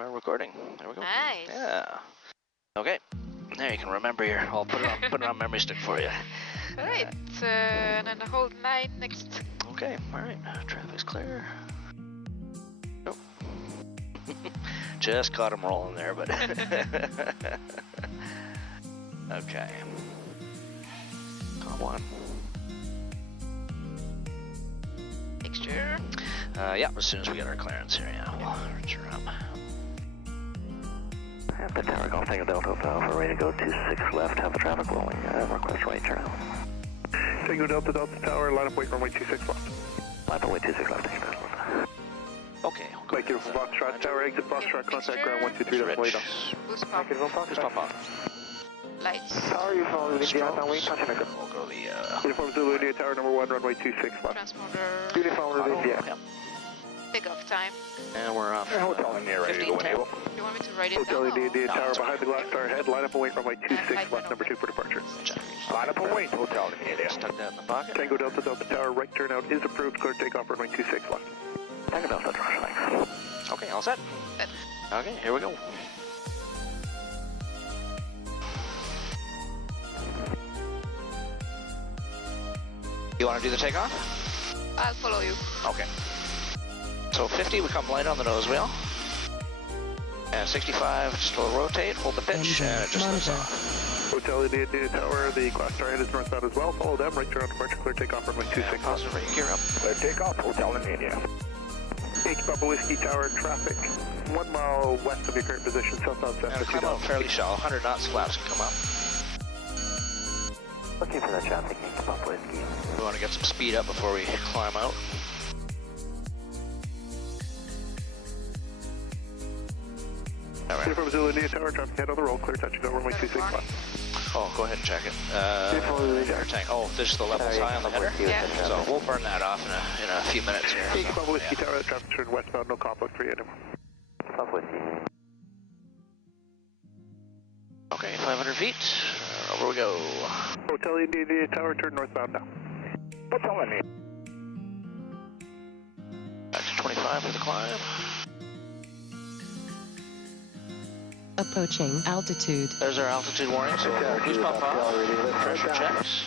are recording. There we go. Nice. Yeah. Okay. There, you can remember here. I'll put it on memory stick for you. Alright, and then hold 9 next. Okay, alright. Traffic's clear. Nope. Just caught him rolling there, but... Okay. Come on. Mixture. Yeah, as soon as we get our clearance here, yeah, we'll reach her up. At the tower, Golf Tango Delta Alpha, ready to go 26 left, have the traffic rolling, request right turn out. Tango Delta Tower, line up weight runway 26 left. Line up weight 26 left, thank you, Okay. Thank you for Foxtrot Tower, exit Foxtrot, contact ground 123, that's way down. Boost pump. Just pump on. Lights. Tower, uniform India, downwind, contact. We'll go the, Uniform Zulu India Tower, number 1, runway 26 left. Transponder. Uniform India. Yep. Takeoff time. And we're off. Hotel India, ready to go when able. You want me to write it Hotel down? India Or? Tower, behind the Glasair head, line up and wait runway 26 left, number 2 for departure. Line up and wait, Hotel India. Stuck that in the pocket. Tango Delta Tower, right turnout is approved, clear takeoff, runway 26 left. Tango Delta, thanks. Okay, all set. Okay, here we go. You want to do the takeoff? I'll follow you. Okay. So 50, we come light on the nose wheel. And 65, just a little rotate, hold the pitch, and it just lifts off. Hotel India Tower, the Glasair head is northbound as well. Follow them, right turnout departure, clear takeoff, runway 26 Positive rate, gear up. Clear takeoff, Hotel India. H Papa Whiskey Tower, traffic 1 mile west of your current position, southbound And 7 come out fairly shallow, 100 knots, flaps can come up. Looking for the traffic, H Papa Whiskey. We want to get some speed up before we climb out. From Zulu India Tower, traffic head on the roll, clear touching over runway 26 left. Oh, go ahead and check it. Air tank. Oh, this is the levels high on the header? Yeah. So we'll burn that off in a few minutes here. H Papa Whiskey Yeah. Tower, traffic turn westbound, no conflict for you anymore. Papa Whiskey. Okay, 500 feet. Over we go. Hotel India Tower, turn northbound now. Hotel India. Back to 25 for the climb. Approaching altitude. There's our altitude warning, so boost pump off, pressure checks.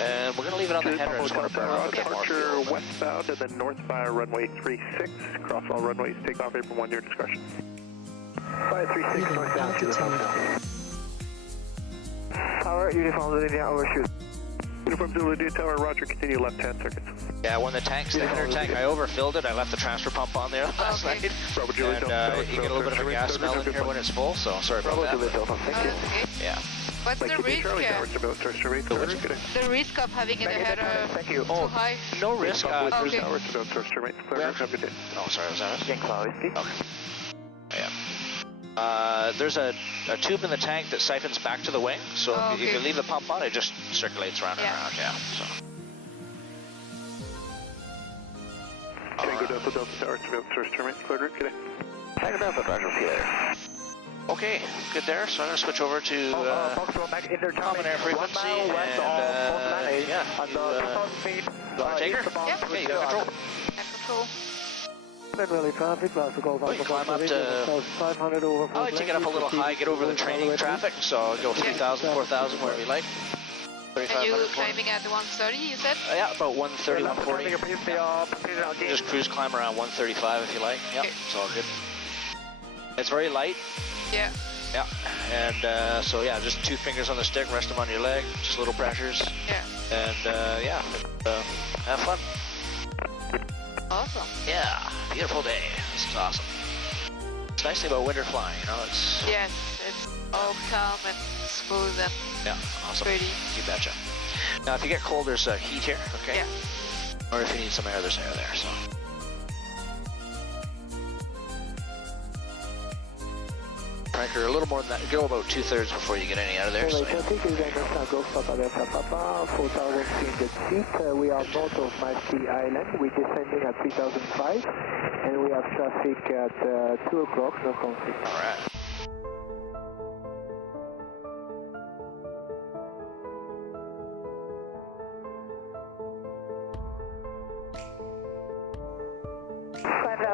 And we're going to leave it on the header. I just want to burn off a bit more Departure fuel. westbound and then north via runway 36. Cross all runways, take off April 1, your discretion. Via 36 Leaving northbound, to the altitude. southbound. Tower, uniform Zulu India, overshoot. Uniform Zulu India Tower, roger, continue left-hand circuits. Yeah, when the header tank, I overfilled it. I left the transfer pump on there last night. Robert Julie, And you get a little bit of a gas smell in here when it's full, so sorry about Bravo Julie, that. Delta, thank you. Okay. Yeah. What's the risk? Charlie Tower, Tower, The risk of having the header Thank you. too high? No risk. Okay. Tower, Survey, have to- Oh, sorry, was that it? Okay. Yeah. There's a tube in the tank that siphons back to the wing, so if you leave the pump on, it just circulates round and round, yeah. So. Tango Delta Tower, Survey, cleared route, good day. Tango Delta, roger, see you later. Okay, good there. So I'm going to switch over to common air frequency and yeah. You want to take her? Yeah. Okay, you got control. Have control. Oh, you climb up to... I like to get up a little high, get over the training traffic, so I'll go 3,000, 4,000, wherever you like. And you 3,500. climbing at 130, you said? Yeah, about 130, 140. You just cruise climb around 135 if you like. Yeah, it's all good. It's very light. Yeah. Yeah, and so yeah, just 2 fingers on the stick, rest them on your leg, just little pressures. Yeah. And yeah, have fun. Awesome. Yeah, beautiful day. This is awesome. It's nice thing about winter flying, you know, it's... Yes, it's all calm and smooth and Yeah, awesome. pretty. You betcha. Now, if you get cold, there's heat here, okay? Yeah. Or if you need some air, there's air there, so... Cranker a little more than that. Go about 2/3 before you get any out of there. So, yeah. 4,300 feet. We are north of Masky Island. We're descending at 3,005, and we have traffic at 2 o'clock. No conflict. All right.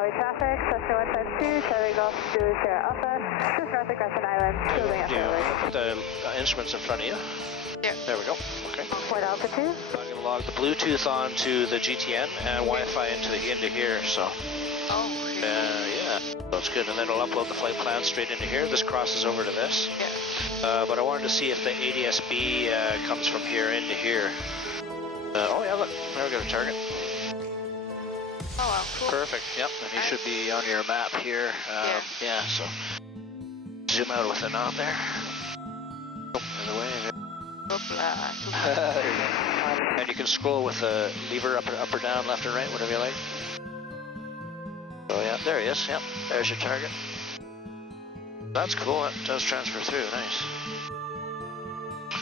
Highway traffic, Cessna 152, Charlie Golf to Sierra Alpha, just north of Crescent Island, building up Yeah, put the instruments in front of you. Yeah. There we go. Okay. Port altitude. I'm going to log the Bluetooth onto the GTN and Wi-Fi into here, so. Oh, yeah, that's good. And then it'll upload the flight plan straight into here. This crosses over to this. yeah. But I wanted to see if the ADS-B comes from here into here. Oh yeah, look, there we got a target. Oh, wow, cool. Perfect, yep, and he should be on your map here. Yeah, so zoom out with it on there. Oh, other way. There you go. And you can scroll with the lever up or down, left or right, whatever you like. Oh yeah, there he is, yep, there's your target. That's cool, that does transfer through, nice.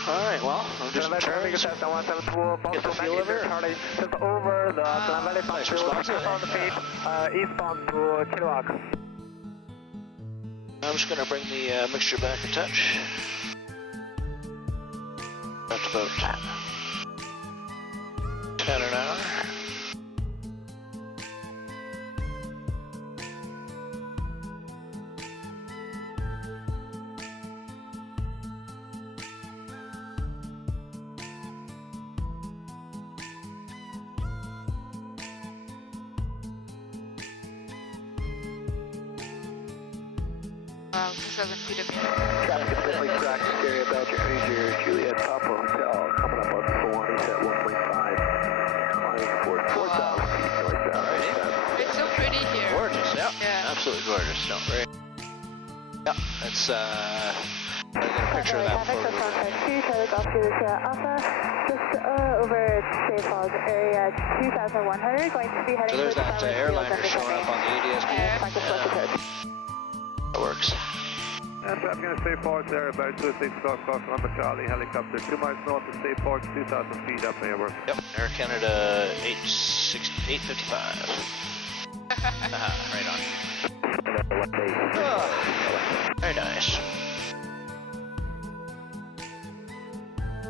Alright, well, we'll do some turns. Get the feel of it. Just over the Glen Valley Nice response. on the feet, eastbound to Chilliwack. I'm just going to bring the mixture back a touch. That's about 10 an hour. Wow, 270 to Traffic is definitely cracked. Scary about your Hoosier Juliet Papa Hotel. Coming up on 4 at 1.5. Climbing for 4,000 feet northbound. It's so pretty here. Gorgeous, yeah. Yeah. Absolutely gorgeous. No, very. Yeah, it's I got a picture of that Traffic, photo. that's 152, Charlie Golf to Sierra Alpha. Just over State Falls area 2,100. Going to be heading So there's to the that Farmers airliner Field showing up on the ADS-B. Yeah. That works. And traffic in the State Park there, about 6 o'clock on the Charlie helicopter, 2 miles north of State Park, 2,000 feet up there. Yep, Air Canada 855. Right on. Oh, very nice.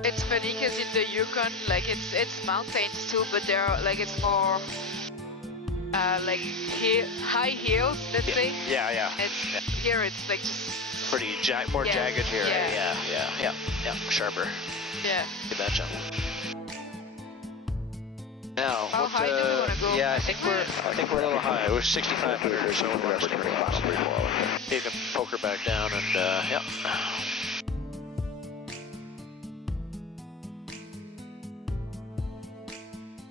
It's funny because in the Yukon, like it's mountains too, but there are like it's more like high hills, let's say. Yeah. It's here it's like just Pretty more jagged here. Yeah. Yeah. Sharper. yeah. You betcha. Now, How high do we want to go? Yeah, I think we're a little high. We're 6,500 or so. You can poker back down and yeah.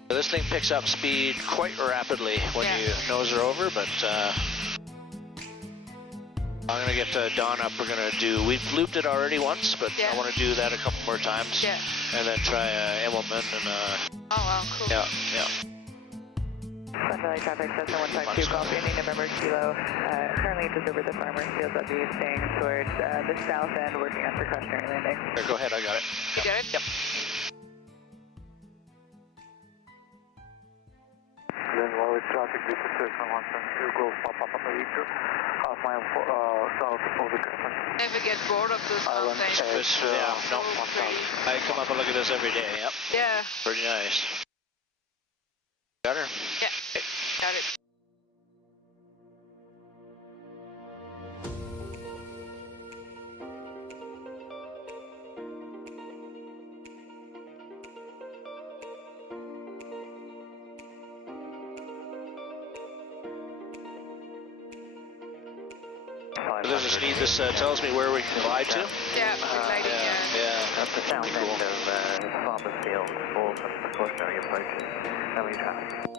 This thing picks up speed quite rapidly when you nose her over, but I'm going to get Dawn up. We've looped it already once, but I want to do that a couple more times. Yeah. And then try Emmelman and Oh wow, cool. yeah. Glen Valley traffic, Cessna 152, Golf Indian November Kilo. Currently just over the Farmers Field at the staying towards the south end, working on precautionary landing. Here, go ahead, I got it. You got it? Yep. Glen Valley traffic, this is Cessna 172, Golf Papa Victor, half mile south of the Crescent. Never get bored of those mountains. Yeah, no. So pretty. I come up and look at this every day. Yep. Yeah. Pretty nice. Got her? Yeah. Got it. This tells me where we can glide to. Yeah, gliding, Yeah. That's the south end of Farmers Field, full precautionary approaches. How many traffic?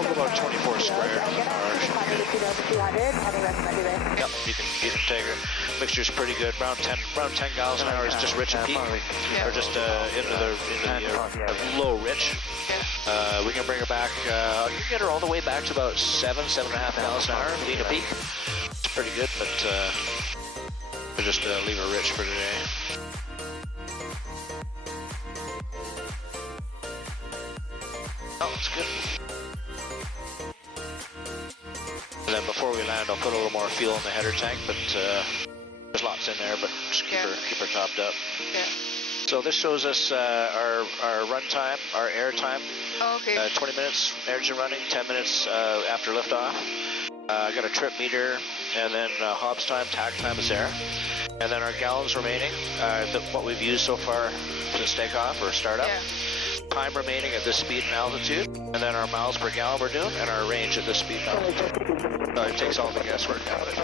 about 24 square. Yep, you can take it. Mixture's pretty good. Around 10 gallons an hour is just rich and peak, or just into the low rich. We can bring her back. You can get her all the way back to about 7.5 gallons an hour, lean to peak. It's pretty good, but we'll just leave her rich for today. Oh, that's good. And then before we land, I'll put a little more fuel in the header tank, but there's lots in there, but just keep her topped up. Yeah. So this shows us our run time, our air time. Oh, okay. 20 minutes engine running, 10 minutes after liftoff. I got a trip meter, and then Hobbs time, tach time is there. And then our gallons remaining, what we've used so far since takeoff or startup. Yeah. Time remaining at this speed and altitude, and then our miles per gallon we're doing, and our range at this speed and altitude. It takes all the guesswork out of it.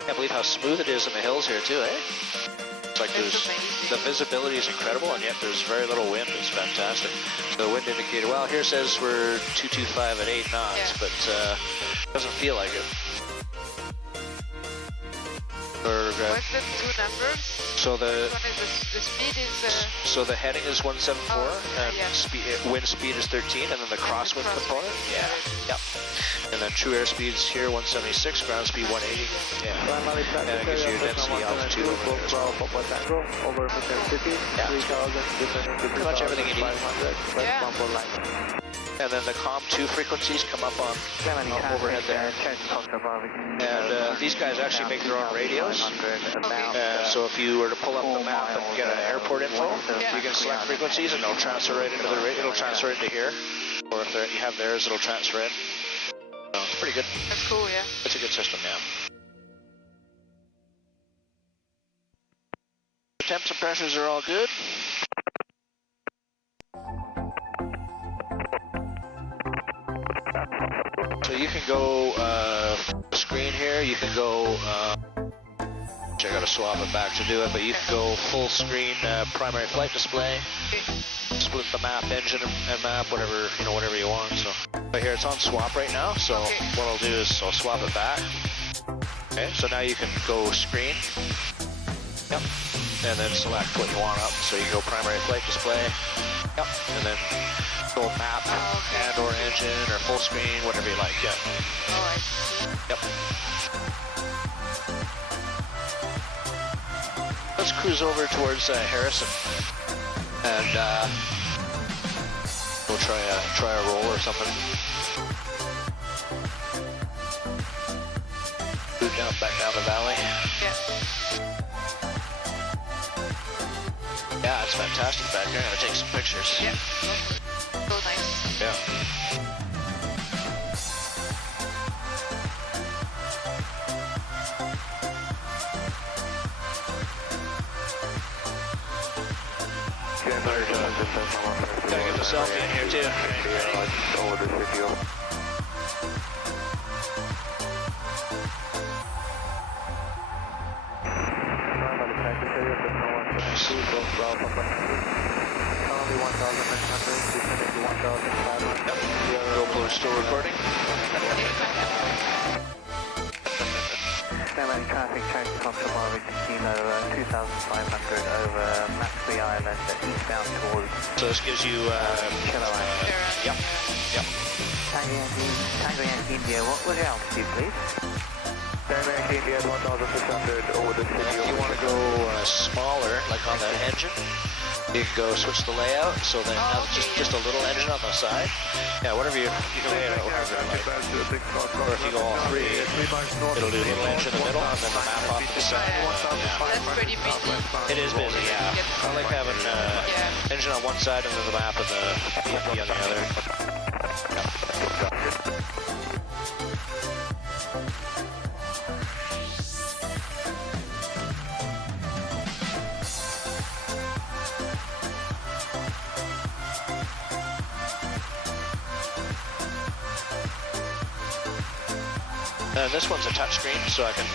Can't believe how smooth it is in the hills here too, eh? It's like the visibility is incredible, and yet there's very little wind. It's fantastic. The wind indicator, well, here says we're 225 at 8 knots, but doesn't feel like it. What's the two numbers? So the speed is. So the heading is 174, and wind speed is 13, and then the crosswind component. Yeah. Yep. And then true airspeed's here 176, ground speed 180. Yeah. And it gives you density altitude over there as well. Yeah. Pretty much everything you need. Yeah. And then the COM2 frequencies come up on overhead there. And these guys actually make their own radios. So if you were to pull up the map and get an airport info, you can select frequencies and it'll transfer right into the radio. It'll transfer into here. Or if you have theirs, it'll transfer in. So it's pretty good. That's cool, yeah. It's a good system, yeah. The temps and pressures are all good. So you can go screen here, you can go, I gotta swap it back to do it, but you can go full screen primary flight display, split the map, engine and map, whatever you want. So right here it's on swap right now, so what I'll do is I'll swap it back. Okay, so now you can go screen, and then select what you want up. So you go primary flight display, and then go map and or engine or full screen, whatever you like. Yep. Let's cruise over towards Harrison, and we'll try a roll or something. Move back down the valley. Yeah, it's fantastic back here. I'm gonna take some pictures. Yep. So nice. Yeah. Gotta get the selfie in here too. Over the city. GoPro still recording. Snowman traffic, check Foxtrot Bravo Kilo 2,500 over Maxley Island, eastbound towards. So this gives you. Yep. Tango Yankee India, what was your altitude, please? Tango Yankee India 1,600 over the city. If you want to go smaller, like on the engine, you can go switch the layout, so then have just a little engine on the side. Yeah, whatever you can lay it out however you like. Or if you go all three, it'll do a little engine in the middle and then the map off to the side. That's pretty busy. It is busy, yeah. I like having engine on one side and then the map and the PFD on the other. This one's a touchscreen, so I can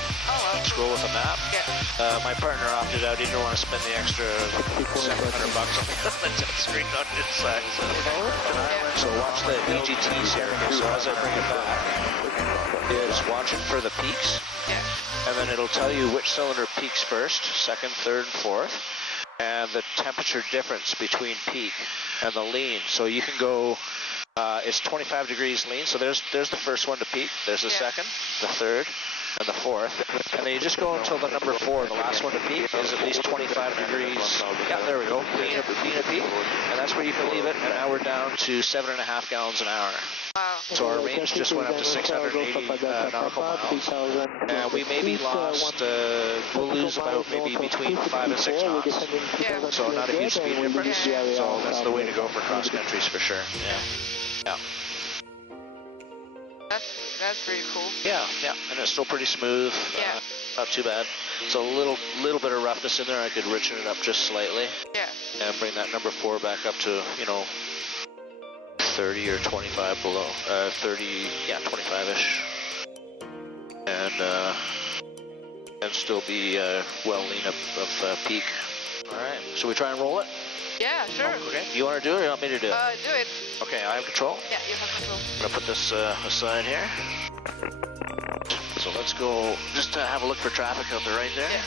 scroll with a map. Yeah. My partner opted out. He didn't want to spend the extra $700 on the touchscreen on his side. So watch the EGTs here. So as I bring it back, is watching for the peaks. Yeah. And then it'll tell you which cylinder peaks first, second, third, and fourth, and the temperature difference between peak and the lean. So you can go, it's 25 degrees lean, so there's the first one to peak, there's the second, the third, and the fourth, and then you just go until the number 4, the last one to peak, is at least 25 degrees, yeah, there we go, lean at peak, and that's where you can leave it, and now we're down to 7.5 gallons an hour. Wow. So our range just went up to 680 nautical miles, and we maybe lost, we'll lose about maybe between 5 and 6 knots. Yeah. So not a huge speed difference. So that's the way to go for cross countries for sure. Yeah. That's pretty cool. Yeah, and it's still pretty smooth. Yeah. Not too bad. So a little bit of roughness in there. I could richen it up just slightly. Yeah. And bring that number 4 back up to 30 or 25 below. 25-ish. And still be well lean of peak. All right. Should we try and roll it? Yeah, sure. Okay. You want to do it or you want me to do it? Do it. Okay, I have control. Yeah, you have control. I'm gonna put this aside here. So let's go just have a look for traffic out there right there. Yeah.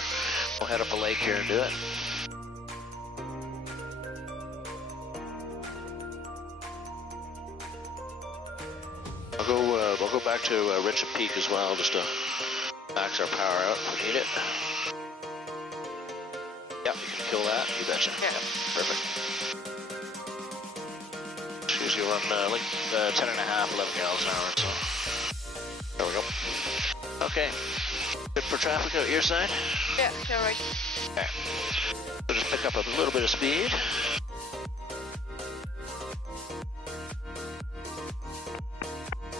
We'll head up a lake here and do it. I'll go back to Rich and Peak as well, just to max our power out if we need it. Yep, you can kill that. You betcha. Yeah. Yep, perfect. Usually run like 10 and a half, 11 gallons an hour. So there we go. Okay. Good for traffic out your side? Yeah, you're right. Okay. So just pick up a little bit of speed.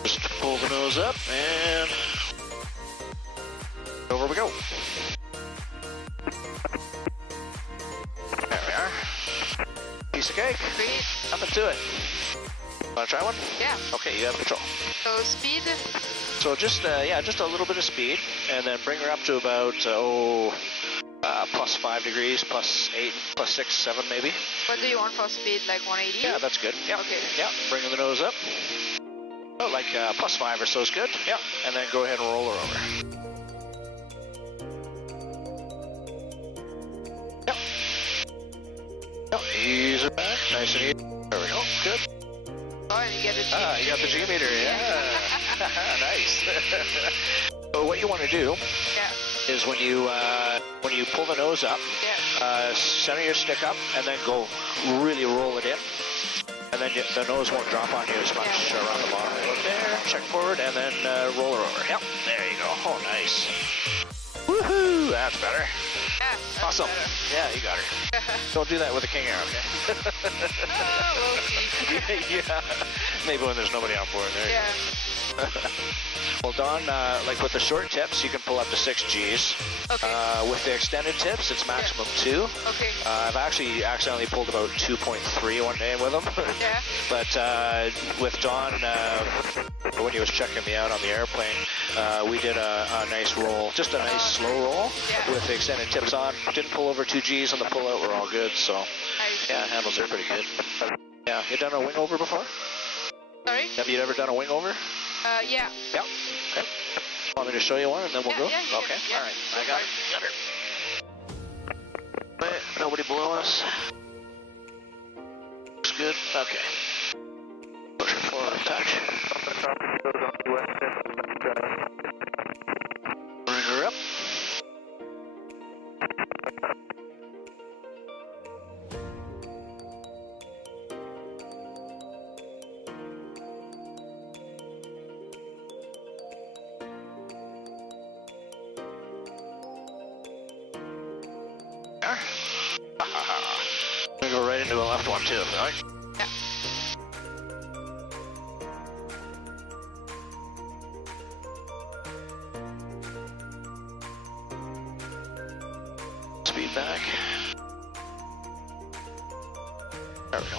Just pull the nose up and over we go. There we are. Piece of cake. Sweet. Up and to it. Want to try one? Yeah. Okay, you have control. So speed? So just a little bit of speed, and then bring her up to about plus 5 degrees, plus 8, plus 6, 7 maybe. What do you want for speed? Like 180? Yeah, that's good. Yeah. Okay. Yeah, bring the nose up. Oh, like plus 5 or so is good. Yeah, and then go ahead and roll her over. Yep. Yep. Ease her back, nice and easy. There we go. Good. Oh, and you get it. You got the G meter. Yeah. Nice. So what you want to do is when you pull the nose up, center your stick up and then go really roll it in, and then the nose won't drop on you as much around the bottom. Go there, check forward, and then roll her over. Yep, there you go. Oh, nice. Woohoo! That's better. Yeah, that's awesome. Better. Yeah, you got her. Don't do that with a King Air, okay? We'll see. Yeah, maybe when there's nobody on board. There you go. Well, Don, like with the short tips, you can pull up to 6 Gs. Okay. With the extended tips, it's maximum 2. Okay. I've actually accidentally pulled about 2.3 one day with them. Yeah. But with Don, when he was checking me out on the airplane, we did a nice roll, just a nice slow roll with the extended tips on. Didn't pull over 2 Gs on the pull out. We're all good. So yeah, handles are pretty good. Yeah, you done a wing over before? Sorry? Have you ever done a wing over? Yeah. Yep. Okay. Want me to show you one and then we'll go? Yeah, okay. Yeah. All right. I got her. Nobody below us. Looks good. Okay. Push her forward a touch. Bring her up. I'm gonna go right into the left one too, all right? Yeah. Speed back. There we go.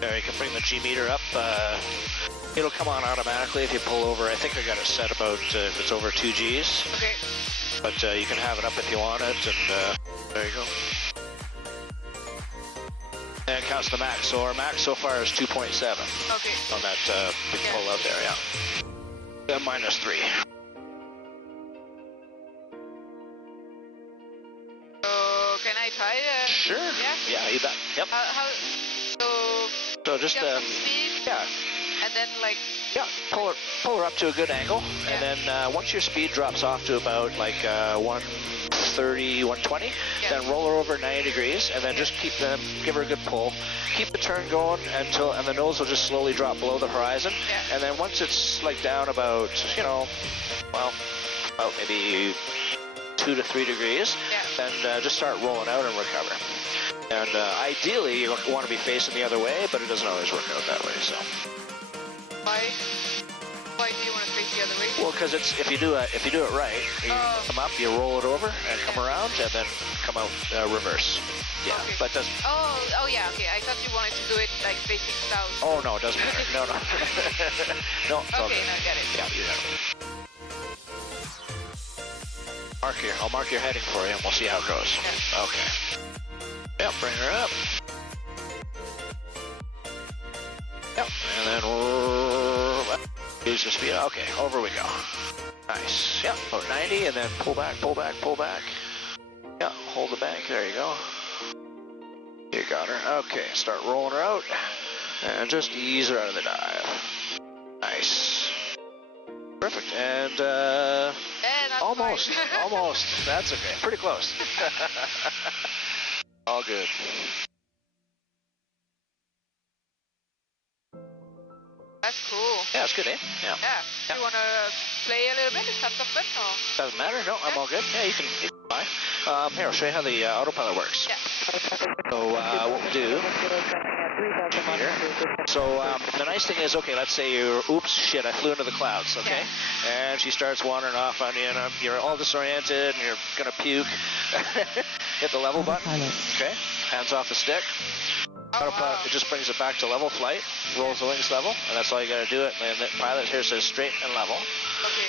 There, you can bring the G meter up. It'll come on automatically if you pull over. I think I got it set about if it's over 2 Gs. Okay. But you can have it up if you want it, and there you go. And it counts the max. So our max so far is 2.7. Okay. On that big pull out there, yeah. -3. So can I try it? Sure. Yeah. Yeah, you bet. Yep. So just get some speed. Yeah. And then like. Yeah, pull her up to a good angle, and then once your speed drops off to about like 130, 120, then roll her over 90 degrees, and then just give her a good pull. Keep the turn going until, and the nose will just slowly drop below the horizon, and then once it's like down about, about maybe 2 to 3 degrees, then just start rolling out and recover. And ideally, you want to be facing the other way, but it doesn't always work out that way, so. Why do you want to face the other way? Well, because if you do it right, you come up, you roll it over, and come around, and then come out reverse. Yeah, okay. but doesn't. Oh yeah, okay. I thought you wanted to do it like facing south. Oh no, it doesn't matter. No. No. Okay, no, I get it. Yeah, you got it. Mark here. I'll mark your heading for you, and we'll see how it goes. Yeah. Okay. Yep, bring her up. Yep, and then use the speed. Okay, over we go. Nice. Yep, about 90, and then pull back, pull back, pull back. Yep, hold the bank. There you go. You got her. Okay, start rolling her out, and just ease her out of the dive. Nice. Perfect. And almost, almost. That's okay. Pretty close. All good. That's cool. Yeah, it's good, eh? Yeah. Yeah. You want to play a little bit? Is that something? Or? Doesn't matter. No, I'm all good. Yeah, you can fly. Here, I'll show you how the autopilot works. Yeah. So what we do here. So the nice thing is, okay, let's say oops, shit, I flew into the clouds, okay? Yeah. And she starts wandering off on you, and you're all disoriented, and you're gonna puke. Hit the level button. Okay. Hands off the stick. Autopilot, it just brings it back to level flight, rolls the wings level, and that's all you gotta do it. And the pilot here says straight and level.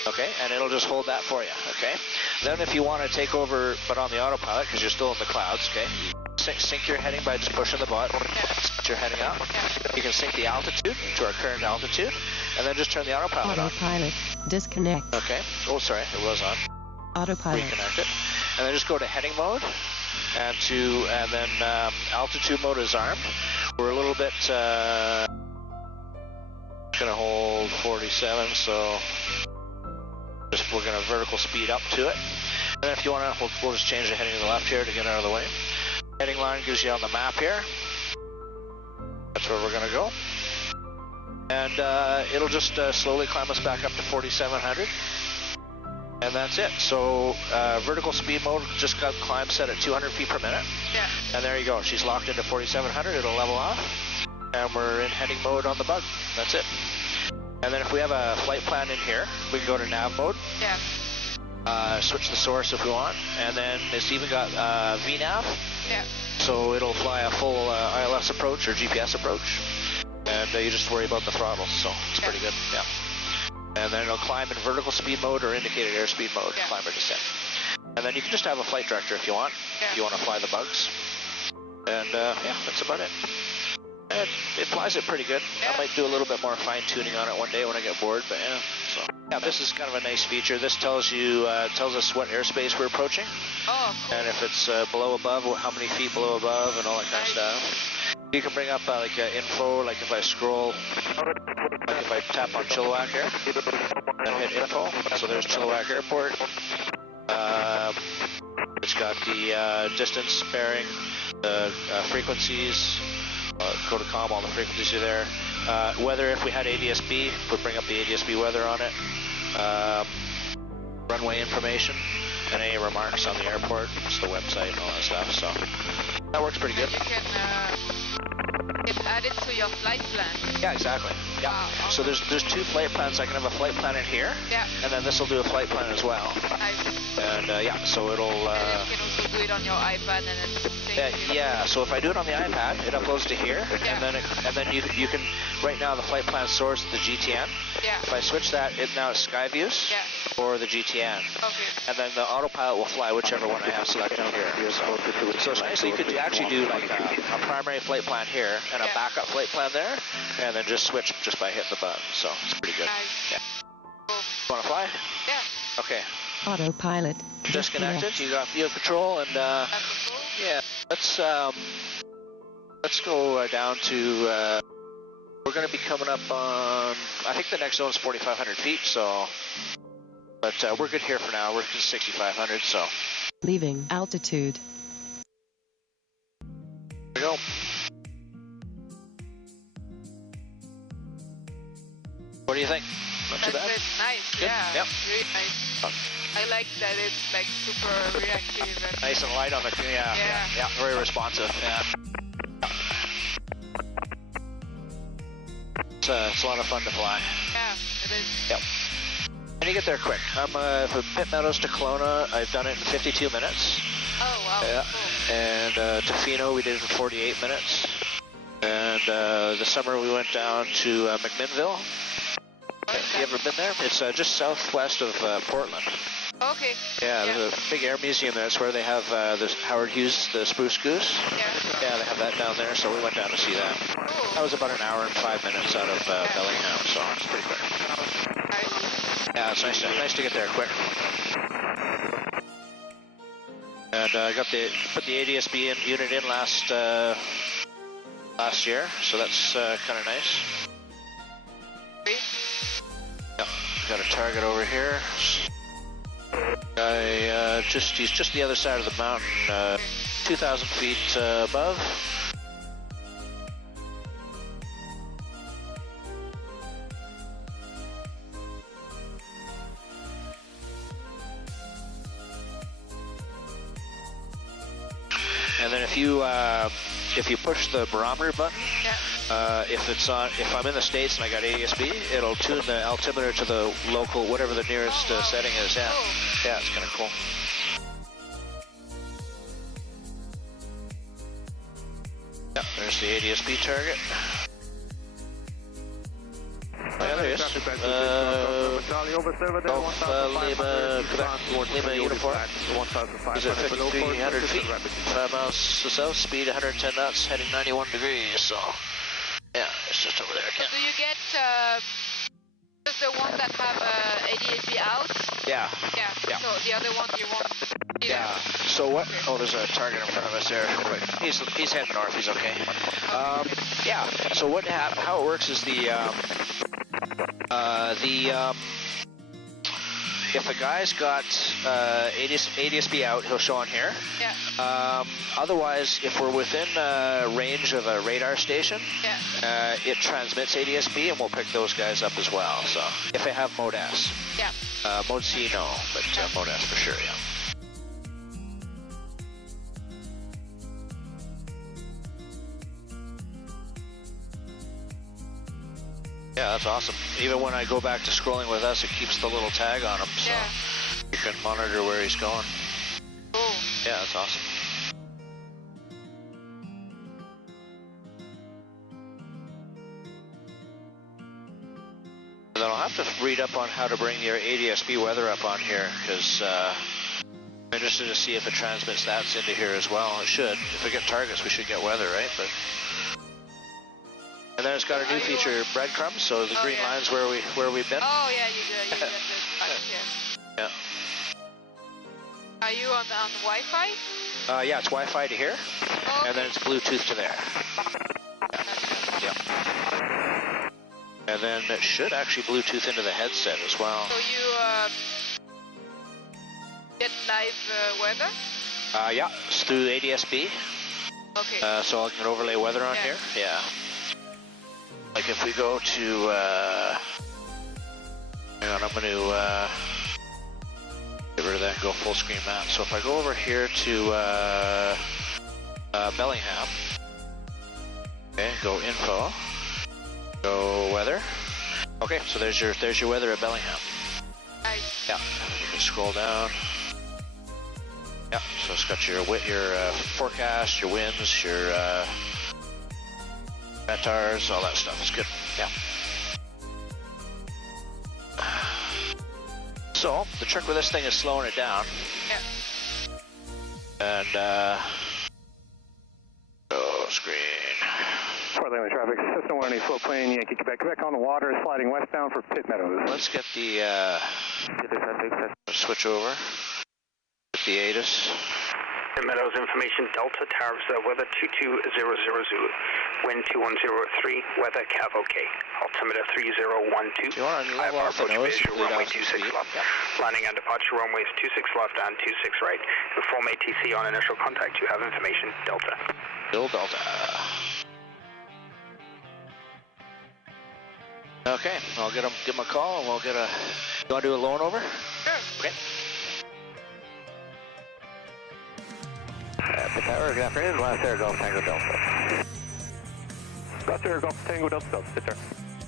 Okay, and it'll just hold that for you, okay? Then if you want to take over, but on the autopilot, because you're still in the clouds, okay? Sync your heading by just pushing the button, set your heading up. You can sync the altitude to our current altitude, and then just turn the autopilot on. Autopilot, disconnect. Okay, oh sorry, it was on. Autopilot. Reconnect it. And then just go to heading mode. And then altitude mode is armed. We're a little bit gonna hold 47, so we're gonna vertical speed up to it. And then if you wanna, we'll just change the heading to the left here to get out of the way. Heading line gives you on the map here. That's where we're gonna go. And it'll just slowly climb us back up to 4,700. And that's it. So vertical speed mode just got climb set at 200 feet per minute. Yeah. And there you go. She's locked into 4,700. It'll level off. And we're in heading mode on the bug. That's it. And then if we have a flight plan in here, we can go to nav mode. Yeah. Switch the source if we want. And then it's even got VNAV. Yeah. So it'll fly a full ILS approach or GPS approach. And you just worry about the throttle. So it's pretty good. Yeah. And then it'll climb in vertical speed mode or indicated airspeed mode, climb or descent. And then you can just have a flight director if you want, if you want to fly the bugs. And yeah, that's about it. And it flies it pretty good. I might do a little bit more fine tuning on it one day when I get bored, but yeah. So yeah, this is kind of a nice feature. This tells you tells us what airspace we're approaching. Oh, cool. And if it's below above, how many feet below above, and all that kind of stuff. You can bring up like info, like if I scroll, like if I tap on Chilliwack here, and hit info, so there's Chilliwack Airport. It's got the distance bearing, the frequencies, go to COM, all the frequencies are there. Weather, if we had ADS-B, would bring up the ADS-B weather on it. Runway information, and any remarks on the airport, it's the website and all that stuff, so that works pretty good. You can add it to your flight plan. Yeah, exactly. Yeah. Wow. So there's 2 flight plans. I can have a flight plan in here. Yeah. And then this will do a flight plan as well. Nice. And yeah, so it'll. And you can also do it on your iPad and then. Yeah. So if I do it on the iPad, it uploads to here, Yeah. and then you can. Right now, the flight plan source the GTN. Yeah. If I switch that, it now is Skyviews Yeah. or the GTN. Okay. And then the autopilot will fly whichever one I have selected here. So it's nice. So you could actually do like a primary flight plan here and a Yeah. backup flight plan there, and then just switch just by hitting the button. So it's pretty good. Nice. Yeah. Cool. Want to fly? Yeah. Okay. Autopilot. Disconnected. You got field control, and That's cool. yeah. Let's go down to. We're going to be coming up on. I think the next zone is 4,500 feet. So, but we're good here for now. We're at 6,500. So. Leaving altitude. There we go. What do you think? Not too That's bad. it. Nice. Good. Yeah. Yep. Really nice. I like that it's like super reactive and Nice and light on the. Yeah. Very responsive. Yeah. It's a lot of fun to fly. yeah, it is. Yep. And you get there quick. I'm from Pitt Meadows to Kelowna. I've done it in 52 minutes. Oh wow. Yeah. Cool. And to Fino, we did it in 48 minutes. And the summer we went down to McMinnville. You ever been there? It's just southwest of Portland. Okay. Yeah, there's a big air museum there. It's where they have this Howard Hughes, the Spruce Goose. Yeah. Yeah, they have that down there, so we went down to see that. Cool. That was about an hour and 5 minutes out of Bellingham, so it's pretty quick. Nice. Yeah, it's nice to get there quick. And I put the ADS-B unit in last year, so that's kind of nice. Yeah, got a target over here. He's just the other side of the mountain, 2,000 feet above. And then if you push the barometer button, if I'm in the States and I got ADS-B, it'll tune the altimeter to the local, whatever the nearest setting is. Yeah, yeah, it's kind of cool. Yeah, there's the ADS-B target. Yeah, there he is. Golf Lima, Quebec, Lima uniform. Is at 5,300 feet, 5 miles to south, speed 110 knots, heading 91 degrees, so yeah, it's just over there. So do you get just the one that have ADS-B out? Yeah. Yeah. So the other one you want either. Yeah. So what? Oh, there's a target in front of us there. He's heading north. He's okay. Yeah. So how it works is if the guy's got ADS-B out, he'll show on here. Yeah. Otherwise, if we're within range of a radar station, it transmits ADS-B, and we'll pick those guys up as well. So if they have Mode S. Yeah. Mode C, no, but Mode S for sure, yeah. Yeah, that's awesome. Even when I go back to scrolling with us, it keeps the little tag on him, so you can monitor where he's going. Cool. Yeah, that's awesome. Then I'll have to read up on how to bring your ADS-B weather up on here, because I'm interested to see if it transmits that into here as well. It should. If we get targets, we should get weather, right? But. And then it's got a new feature, breadcrumbs, so the green line's where we've been. Oh yeah, you did this. Yeah. Are you on Wi-Fi? Yeah, it's Wi-Fi to here, and then it's Bluetooth to there. Yeah. And then it should actually Bluetooth into the headset as well. So you get live weather? Yeah, it's through ADS-B. Okay. So I can overlay weather on here. Yeah. Like if we go to, hang on, I'm going to get rid of that and go full screen map. So if I go over here to Bellingham, okay, go info, Go weather. Okay, so there's your weather at Bellingham. Nice. Yeah, you can scroll down. Yeah, so it's got your forecast, your winds, your METARs, all that stuff. It's good. Yeah. So the trick with this thing is slowing it down. Yeah. And screen. Fort Langley traffic, system 180 float plane, Yankee Quebec. Quebec on the water, sliding westbound for Pitt Meadows. Let's get the switch over. Get the ATIS. Pitt Meadows information, Delta Towers, weather 2200 Zulu, wind 2103, weather Cav OK, altimeter 3012. You want to level off the nose, visual, runway 26 left, landing and departure runways 26 left and 26 right. Inform ATC on initial contact, you have information, Delta. Bill Delta. Okay, I'll give him a call and we'll get a. You want to do a loan over? Sure. Okay. Tower, good afternoon. Glasair, Golf Tango Delta. Glasair, Golf Tango Delta, Delta.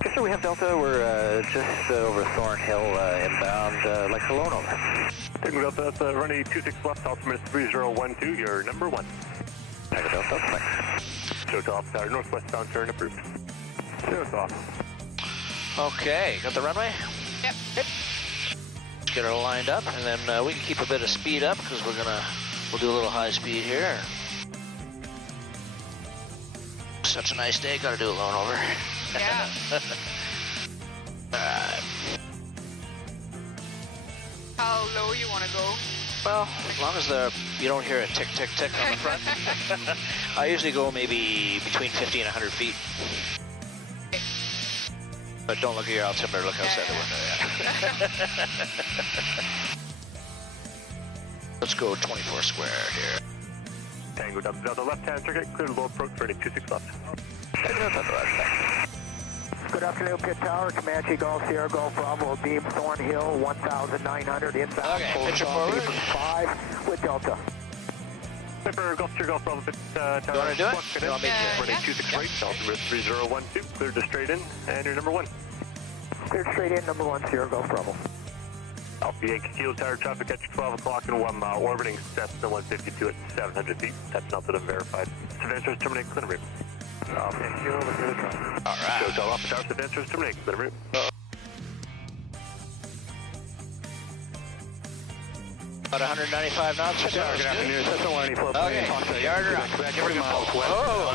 Yes, sir, we have Delta. We're just over Thornhill inbound. Like a loan over. Tango Delta, that's running 26 left, altimeter 3012, you're number 1. Tango Delta, thanks. Show to off tower, northwestbound turn approved. Show us off. Okay, got the runway? Yep. Let's get her lined up, and then we can keep a bit of speed up because we'll do a little high speed here. Such a nice day, gotta do a loan over. Yeah. Alright. How low you want to go? Well, as long as you don't hear a tick, tick, tick on the front. I usually go maybe between 50 and 100 feet. But don't look at your altimeter, look outside the window. Yeah. Let's go 24 square here. Tango Delta, Delta left-hand circuit, clear low approach, ready 26 left. Good afternoon, Pitt Tower, Comanche Golf, Sierra Golf, Bravo, beam, Thornhill, 1,900 inbound. Okay, full picture stop, forward. beam 5 with Delta. Pepper, Golf, Sierra Golf, Bravo, Pitt Tower. You want to do it? You want me to? Running 26 right, altimeter 3012, cleared to straight in, and you're number 1. Cleared straight in, number 1, Sierra Golf, Bravo. Alpha Yankee Kilo Tower, traffic at 12 o'clock and 1 mile, orbiting Cessna 152 at 700 feet. That's not that I'm verified. Advancers terminate, clear route. Alpha Yankee Kilo, look at the traffic. Alright. Show Alpha Tower, advancers terminate, clear route. About 195 knots or so. Good afternoon, Cessna 180 float plane. Okay, yard her up. Here we go. Oh,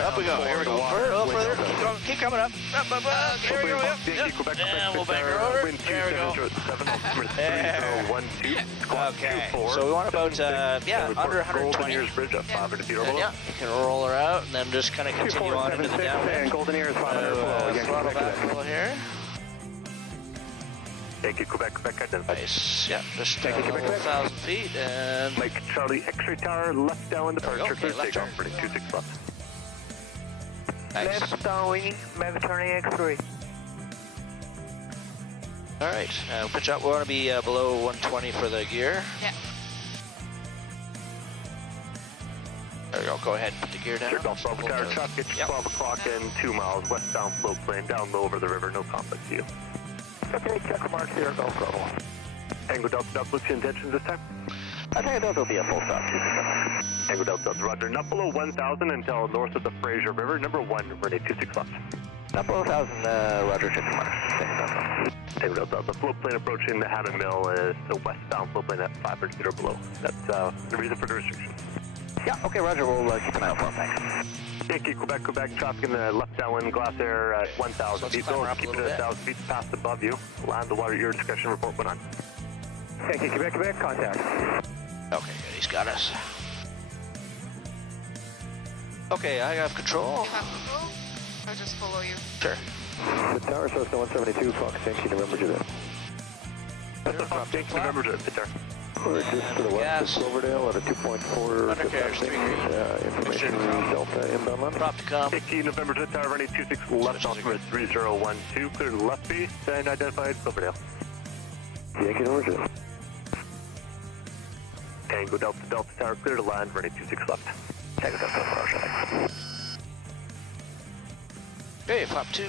up we go. Here we go. A little further. Keep coming up. Up, up, up. Here we go. Yep. And we'll bang her over. There we go. Okay. So we want about, under 120. Bridge up 500 feet or And below. yeah, you can roll her out and then just kind of continue on into the downwind. Golden Ears 500 below. Throttle back a little here. Yankee Quebec, Quebec identified. Nice. Yeah, just Thank you, Quebec. 1,000 feet and. Mike Charlie X-ray tower, left down departure, Okay, left takeoff, turn. running 26 left. Nice. Left downwind, Mediterranean X3. All right, pitch up. We want to be below 120 for the gear. Yeah. There we go. Go ahead, put the gear down. Sure, Golf Bravo Tower, traffic at 12 o'clock and 2 miles, westbound float plane, down low over the river, no conflict to you. Okay, check mark here, Golf Bravo. Tango Delta, Delta, what's your intentions this time? I think Delta will be a full stop. Tango Delta, Delta, roger. Not below 1,000 until north of the Fraser River, number 1, running 26 left. Not below 1,000, Roger, check mark. Tango Delta, Delta, float plane approaching the Hammond Mill is the westbound float plane at 500 feet or below. That's the reason for the restriction. Yeah, okay, Roger, we'll keep an eye out for him, thanks. Yankee, Quebec, Quebec, traffic in the left downwind, Glasair at 1,000 feet. climb her up a Keep it little at bit. 1,000 feet past above you. Land the water, your discretion, report went on. Yankee, Quebec, Quebec, contact. Okay, good. He's got us. Okay, I have control. You have control? I'll just follow you. Sure. The tower shows 172, Fox Yankee, November Juliet. That's the Fox Yankee, November to Pitt Tower. We're just to the west of Cloverdale at a 2.4 Undercarriage, 3 information Delta inbound line. Prop to come. Yankee, November to Tower, running 26 left, altimeter 3012, clear to the left base, and identified Cloverdale. Yankee, November Juliet. Tango Delta, Delta Tower, clear to land, running 26 left. Tango Delta, Roger. Okay, flap 2.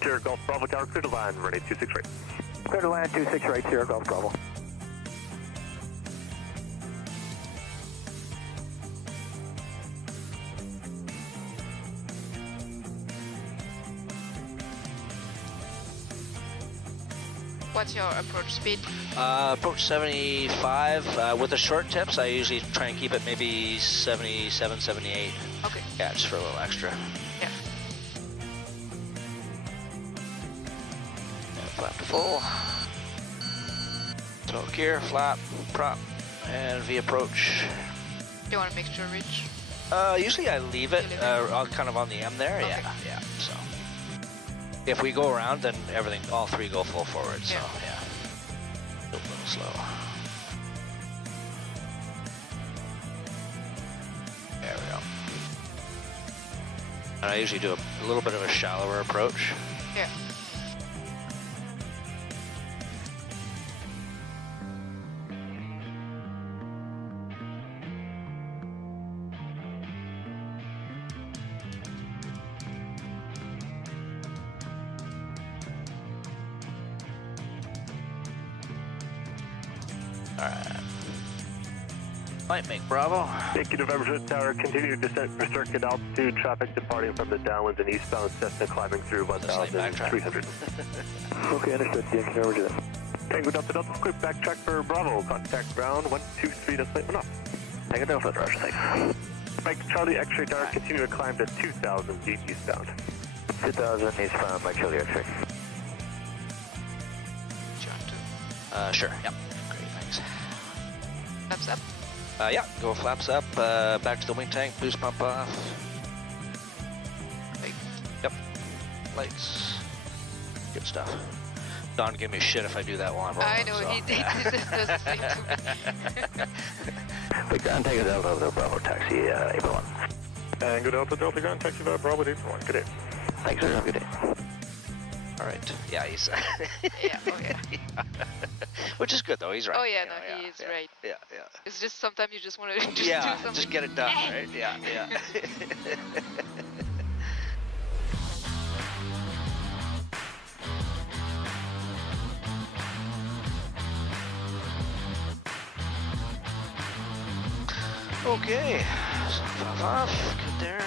Sierra Golf Bravo Tower, clear to line, ready 26 right. Clear to land 26 right, Sierra Golf Bravo. What's your approach speed? Approach 75. With the short tips, I usually try and keep it maybe 77, 78. Okay. Yeah, just for a little extra. Yeah. And flap to full. Smoke gear, flap, prop, and V approach. Do you want a mixture reach? Usually I leave it, You leave it? kind of on the M there. Okay. Yeah. So if we go around, then everything, all three go full forward. So yeah, a little slow. There we go. And I usually do a little bit of a shallower approach. Yeah. Alright. Might make Bravo. Thank you, November Jet Tower. Continue descent for circuit altitude. Traffic departing from the downwinds and eastbound Cessna climbing through 1,300. Okay, understood. Yankee November Jet. Tango Delta Delta, quick backtrack for Bravo. Contact ground 123, descent one off. Tango Delta, Roger, thanks. Mike Charlie X-ray tower, continue to climb to 2,000 feet eastbound. 2,000 eastbound, Mike Charlie X-ray. Sure. Yep. Great. Thanks. Flaps up. Yeah. Go flaps up. Back to the wing tank. Boost pump off. Wait. Yep. Lights. Good stuff. Don give me shit if I do that while I'm rolling. I know, so, he does the same to me. Big Ground, Tango Delta over Bravo, taxi, April 1. Tango Delta Delta ground, taxi Bravo, April 1. Good day. Thanks, sir. Have a good day. All right. Yeah, he's. Yeah, oh yeah. Which is good though. He's right. Oh yeah, no, he is right. Yeah. It's just sometimes you just want to just do Yeah. something. Just get it done, right? Yeah. Okay. So off. Good there.